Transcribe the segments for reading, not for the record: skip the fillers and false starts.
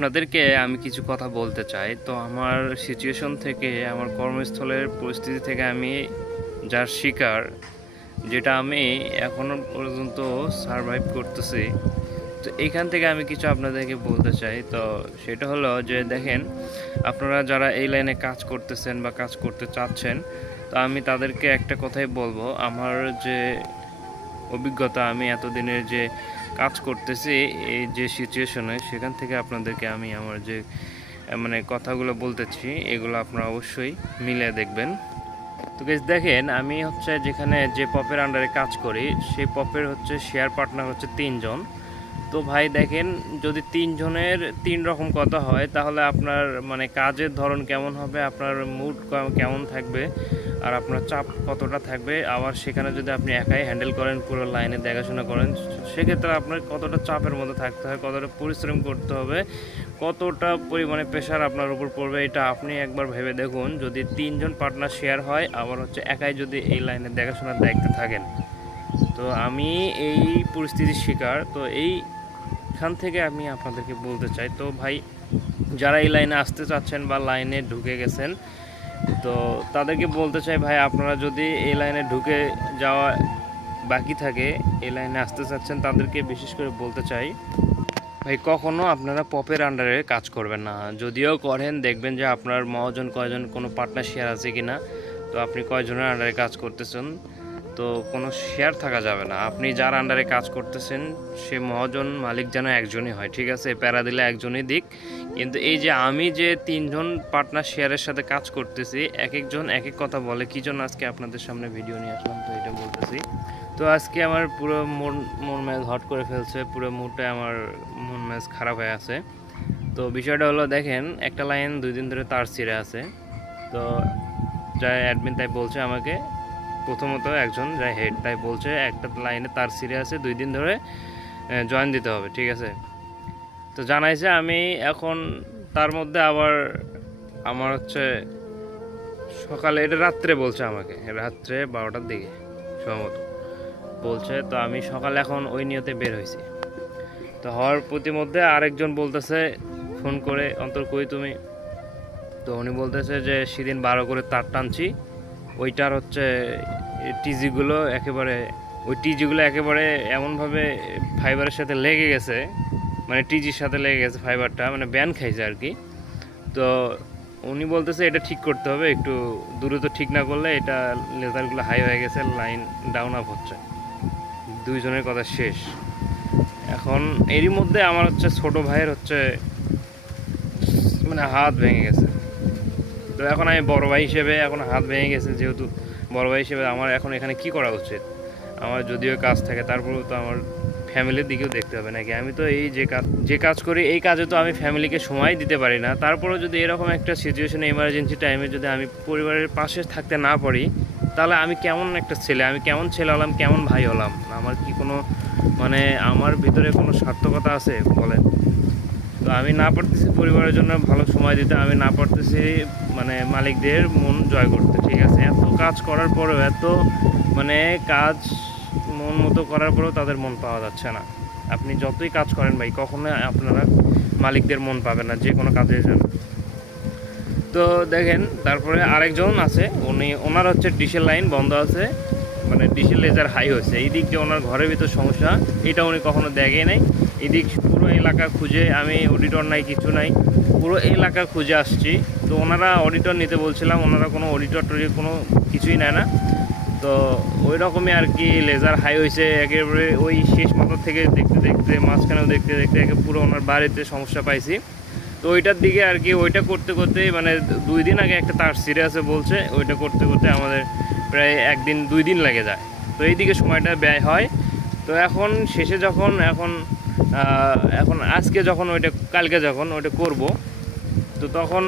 আপনাদেরকে আমি কিছু কথা বলতে চাই। তো আমার সিচুয়েশন থেকে, আমার কর্মস্থলের পরিস্থিতি থেকে আমি যার শিকার, যেটা আমি এখনো পর্যন্ত সারভাইভ করতেছি, তো এইখান থেকে আমি কিছু আপনাদেরকে বলতে চাই। তো সেটা হলো যে দেখেন, আপনারা যারা এই লাইনে কাজ করতেছেন বা কাজ করতে চাচ্ছেন, তো আমি তাদেরকে একটা কথাই বলবো। আমার যে অভিজ্ঞতা, আমি এতদিনের যে কাজ করতেছি এই যে সিচুয়েশনে, সেখান থেকে আপনাদেরকে আমি আমার যে মানে কথাগুলো বলতেছি, এগুলো আপনারা অবশ্যই মিলিয়ে দেখবেন। তো গাইস দেখেন, আমি হচ্ছে যেখানে যে পপের আন্ডারে কাজ করি, সেই পপের হচ্ছে শেয়ার পার্টনার হচ্ছে 3 জন। তো ভাই দেখেন, যদি 3 জনের 3 রকম কথা হয়, তাহলে আপনার মানে কাজের ধরন কেমন হবে, আপনার মুড কেমন থাকবে, আর আপনার চাপ কতটা থাকবে। আবার সেখানে যদি আপনি একাই হ্যান্ডেল করেন, পুরো লাইনে দেখাশোনা করেন, সেক্ষেত্রে আপনার কতটা চাপের মধ্যে থাকতে হয়, কতটা পরিশ্রম করতে হবে, কতটা পরিমাণে প্রেশার আপনার উপর পড়বে, এটা আপনি একবার ভেবে দেখুন। যদি 3 জন পার্টনার শেয়ার হয়, আবার হচ্ছে একাই যদি এই লাইনে দেখাশোনার দায়িত্বে থাকেন। তো আমি এই পরিস্থিতির শিকার। তো এইখান থেকে আমি আপনাদেরকে বলতে চাই, তো ভাই যারা এই লাইনে আসতে চাচ্ছেন বা লাইনে ঢুকে গেছেন, তো তাদেরকে বলতে চাই, ভাই আপনারা যদি এই লাইনে ঢুকে যাওয়া বাকি থাকে, এই লাইনে আসতে চাচ্ছেন, তাদেরকে বিশেষ করে বলতে চাই, ভাই কখনো আপনারা পপের আন্ডারে কাজ করবেন না। যদিও করেন, দেখবেন যে আপনার মহাজন কয়জন, কোনো পার্টনার শেয়ার আছে কি না, তো আপনি কয়জনের আন্ডারে কাজ করতেছেন, তো কোনো শেয়ার থাকা যাবে না। আপনি যার আন্ডারে কাজ করতেছেন, সে মহাজন মালিক যেন একজনই হয়, ঠিক আছে? প্যারা দিলে একজনই দিক। কিন্তু এই যে আমি যে 3 জন পার্টনার শেয়ারের সাথে কাজ করতেছি, এক একজন এক এক কথা বলে। কী জন্য আজকে আপনাদের সামনে ভিডিও নিয়ে আসলাম, তো এটা বলতেছি। তো আজকে আমার পুরো মন ম্যাচ হট করে ফেলছে, পুরো মুডটা আমার মন ম্যাচ খারাপ হয়ে আছে। তো বিষয়টা হলো দেখেন, একটা লাইন 2 দিন ধরে তার ছিঁড়ে আছে। তো যাই অ্যাডমিন তাই বলছে আমাকে, প্রথমত একজন যাই হেড তাই বলছে একটা লাইনে তার ছিঁড়ে আছে, 2 দিন ধরে জয়েন দিতে হবে, ঠিক আছে? তো জানাইছে, আমি এখন তার মধ্যে আবার আমার হচ্ছে সকালে, এটা রাত্রে বলছে আমাকে, রাত্রে 12টার দিকে সম্ভবত বলছে। তো আমি সকালে এখন ওই নিয়তে বের হয়েছি। তো হওয়ার প্রতিমধ্যে আরেকজন বলতেছে ফোন করে, অন্তর কই তুমি? তো উনি বলতেছে যে সেদিন 12 করে তার টানছি, ওইটার হচ্ছে টিজিগুলো একেবারে, ওই টিজিগুলো একেবারে এমনভাবে ফাইবারের সাথে লেগে গেছে, মানে টিজির সাথে লেগে গেছে ফাইবারটা, মানে ব্যান খাইছে আর কি। তো উনি বলতেছে এটা ঠিক করতে হবে, একটু দ্রুত ঠিক না করলে এটা লেজারগুলো হাই হয়ে গেছে, লাইন ডাউন আপ হচ্ছে। 2 জনের কথা শেষ। এখন এরই মধ্যে আমার হচ্ছে ছোট ভাইয়ের হচ্ছে মানে হাত ভেঙে গেছে। তো এখন আমি বড় ভাই হিসেবে, এখন হাত ভেঙে গেছে যেহেতু, বড় ভাই হিসেবে আমার এখন এখানে কি করা উচিত? আমার যদিও কাজ থাকে, তারপরেও তো আমার ফ্যামিলির দিকেও দেখতে হবে নাকি? আমি তো এই যে কাজ করি, এই কাজে তো আমি ফ্যামিলিকে সময় দিতে পারি না। তারপরেও যদি এরকম একটা সিচুয়েশনে, এমার্জেন্সি টাইমে যদি আমি পরিবারের পাশে থাকতে না পারি, তাহলে আমি কেমন একটা ছেলে, আমি কেমন ছেলে হলাম, কেমন ভাই হলাম? আমার কি কোনো মানে আমার ভিতরে কোনো সার্থকতা আছে বলেন? তো আমি না পারতেছি পরিবারের জন্য ভালো সময় দিতে, আমি না পারতেছি মানে মালিকদের মন জয় করতে, ঠিক আছে? এত কাজ করার পরেও, এত মানে কাজ মন মতো করার পরেও তাদের মন পাওয়া যাচ্ছে না। আপনি যতই কাজ করেন ভাই, কখনো আপনারা মালিকদের মন পাবেন না যে কোনো কাজের জন্য। তো দেখেন, তারপরে আরেকজন আছে, ওনার হচ্ছে ডিশের লাইন বন্ধ আছে, মানে ডিশের লেজার হাই হয়েছে, এই দিক দিয়ে ওনার ঘরের ভিতর সমস্যা, এটা উনি কখনো দেখেই নাই। এদিক পুরো এলাকা খুঁজে, আমি অডিটর নাই, কিছু নাই, পুরো এলাকা খুঁজে আসছি। তো ওনারা অডিটর নিতে বলছিলাম, ওনারা কোনো অডিটর টডিটর কোনো কিছুই নেয় না। তো ওই রকমই আর কি, লেজার হাই হয়েছে একেবারে ওই শেষ মাথা থেকে দেখতে দেখতে, মাঝখানেও দেখতে দেখতে একে পুরো ওনার বাড়িতে সমস্যা পাইছি। তো ওইটার দিকে আর কি, ওইটা করতে করতে মানে 2 দিন আগে একটা তার সিরে আছে বলছে, ওইটা করতে করতে আমাদের প্রায় 1 দিন 2 দিন লেগে যায়। তো এই দিকে সময়টা ব্যয় হয়। তো এখন শেষে যখন এখন আজকে যখন ওইটা, কালকে যখন ওইটা করব, তো তখন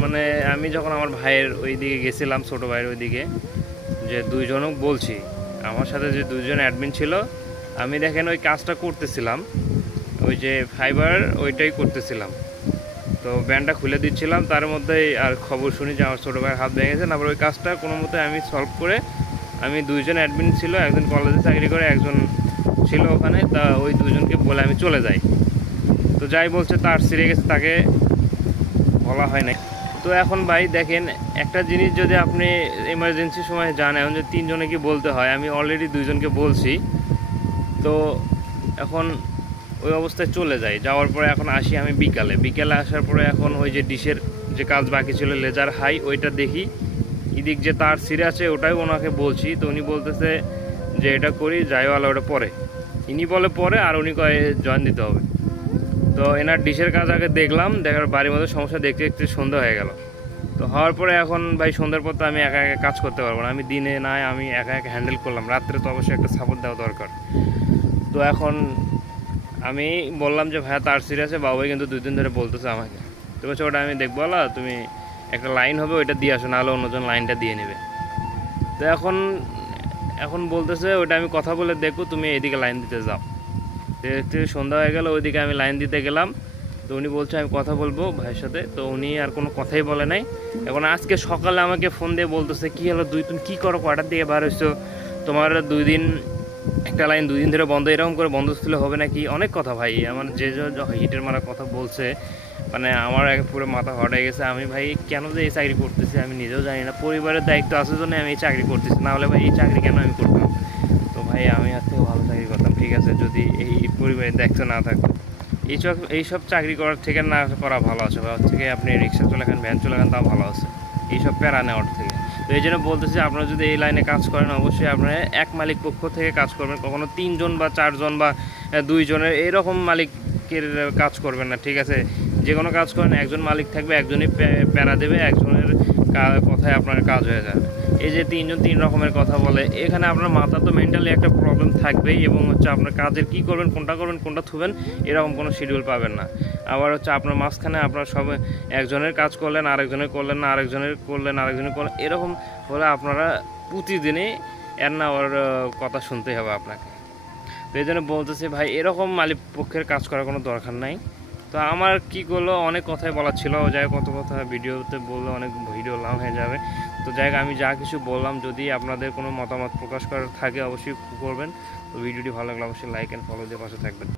মানে আমি যখন আমার ভাইয়ের ওই দিকে গেছিলাম, ছোটো ভাইয়ের ওই দিকে, যে 2 জনও বলছি, আমার সাথে যে 2 জন অ্যাডমিন ছিল, আমি দেখেন ওই কাজটা করতেছিলাম, ওই যে ফাইবার ওইটাই করতেছিলাম। তো ব্যান্ডটা খুলে দিচ্ছিলাম, তার মধ্যেই আর খবর শুনি যে আমার ছোটো ভাইয়ের হাত ভেঙে গেছে। তারপর ওই কাজটা কোনো মতে আমি সলভ করে, আমি 2 জন অ্যাডমিন ছিল, একজন কলেজে চাকরি করে, একজন ছিল ওখানে, তা ওই 2 জনকে বলে আমি চলে যাই। তো যাই বলছে তার ছিঁড়ে গেছে, তাকে বলা হয় নাই। তো এখন ভাই দেখেন, একটা জিনিস যদি আপনি এমার্জেন্সি সময় যান, এখন যে 3 জনে কি বলতে হয়, আমি অলরেডি 2 জনকে বলছি। তো এখন ওই অবস্থায় চলে যাই, যাওয়ার পরে এখন আসি আমি বিকালে আসার পরে এখন ওই যে ডিশের যে কাজ বাকি ছিল লেজার হাই, ওইটা দেখি এদিক যে তার ছিঁড়ে আছে, ওটাই ওনাকে বলছি। তো উনি বলতেছে যে এটা করি, যাইওয়ালা ওটা পরে, ইনি বলে পরে, আর উনি কয়ে জয়েন দিতে হবে। তো এনার ডিশের কাজ আগে দেখলাম, দেখার বাড়ির মধ্যে সমস্যা দেখতে দেখতে সন্ধ্যা হয়ে গেল। তো হওয়ার পরে এখন ভাই সন্ধ্যার পর তো আমি একা একা কাজ করতে পারবো না, আমি দিনে নাই আমি একা একা হ্যান্ডেল করলাম, রাত্রে তো অবশ্যই একটা সাপোর্ট দেওয়া দরকার। তো এখন আমি বললাম যে ভাইয়া তার ছিঁড়ে আছে, বাবাই কিন্তু 2 দিন ধরে বলতেছে আমাকে। তো বলছে ওটা আমি দেখবো, আলা তুমি একটা লাইন হবে ওইটা দিয়ে আসো, নাহলে অন্যজন লাইনটা দিয়ে নেবে। তো এখন বলতেছে ওইটা আমি কথা বলে দেখবো, তুমি এইদিকে লাইন দিতে যাও। দেখতে সন্ধ্যা হয়ে গেল, ওইদিকে আমি লাইন দিতে গেলাম। তো উনি বলছে আমি কথা বলবো ভাইয়ের সাথে, তো উনি আর কোনো কথাই বলে নাই। এখন আজকে সকালে আমাকে ফোন দিয়ে বলতেছে কি হলো তুমি কী করো, কটার দিকে বার হয়েছো, তোমার 2 দিন একটা লাইন 2 দিন ধরে বন্ধ, এরকম করে বন্ধ ছিল হবে নাকি, অনেক কথা ভাই। আমার যে হিটের মারা কথা বলছে, মানে আমার পুরো মাথা হট হয়ে গেছে। আমি ভাই কেন যে এই চাকরি করতেছি আমি নিজেও জানি না, পরিবারের দায়িত্ব আছে জন্য আমি এই চাকরি করতেছি, না হলে ভাই এই চাকরি কেন আমি করতাম। তো ভাই আমি আর থেকে ভালো চাকরি করতাম, ঠিক আছে, যদি এই পরিবারের দায়িত্ব না থাকতো। এইসব চাকরি করার থেকে না করা ভালো আছে, বা থেকে আপনি রিক্সা চলাখান, ভ্যান চলাখান, তাও ভালো আছে এইসব প্যারা নেওয়ার থেকে। তো এই জন্য বলতেছি, আপনারা যদি এই লাইনে কাজ করেন, অবশ্যই আপনারা এক মালিক পক্ষ থেকে কাজ করবেন, কখনো 3 জন বা 4 জন বা 2 জনের এরকম মালিকের কাজ করবেন না, ঠিক আছে। যে কোনো কাজ করেন, একজন মালিক থাকবে, একজনই প্যারা দেবে, একজনের কথায় আপনার কাজ হয়ে যাবে। এই যে 3 জন 3 রকমের কথা বলে, এখানে আপনার মাথা তো মেন্টালি একটা প্রবলেম থাকবেই, এবং হচ্ছে আপনার কাজের কী করবেন, কোনটা থুবেন, এরকম কোনো শিডিউল পাবেন না। আবার হচ্ছে আপনার মাঝখানে আপনার সব একজনের কাজ করলেন, আরেকজনের করলেন না, আরেকজনের করলেন, এরকম হলে আপনারা প্রতিদিনই এর না ওর কথা শুনতেই হবে আপনাকে। তো এই জন্য বলতেছি ভাই, এরকম মালিক পক্ষের কাজ করার কোনো দরকার নাই। তো আমার কী করলো, অনেক কথাই বলার ছিল, যাই কত কথা ভিডিওতে বললে অনেক ভিডিও লং হয়ে যাবে। তো যাই আমি যা কিছু বললাম, যদি আপনাদের কোনো মতামত প্রকাশ করার থাকে অবশ্যই করবেন। তো ভিডিওটি ভালো লাগলে অবশ্যই লাইক অ্যান্ড ফলো দিয়ে পাশে থাকবেন।